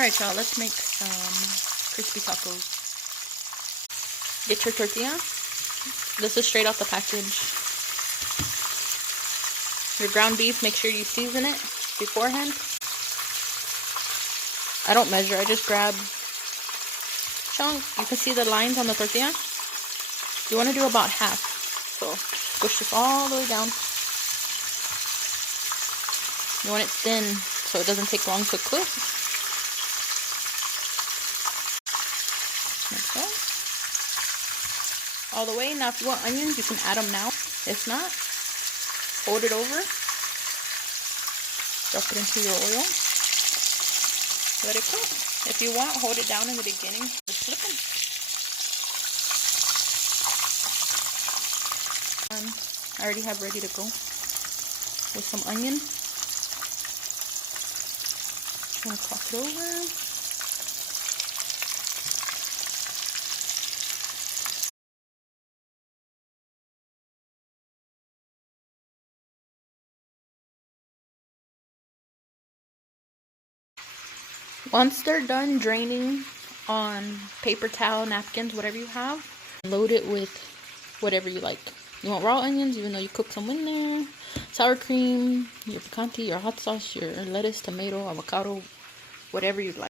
Alright, y'all, let's make some crispy tacos. Get your tortilla. This is straight off the package. Your ground beef, make sure you season it beforehand. I don't measure, I just grab chunks. You can see the lines on the tortilla. You want to do about half. So push this all the way down. You want it thin so it doesn't take long to cook. Like that. All the way. Now if you want onions, you can add them now. If not, hold it over. Drop it into your oil. Let it cook. If you want, hold it down in the beginning. Just flip them. I already have ready to go with some onion. Just gonna cross it over. Once they're done draining on paper towel, napkins, whatever you have, load it with whatever you like. You want raw onions, even though you cook some in there. Sour cream, your picante, your hot sauce, your lettuce, tomato, avocado, whatever you'd like.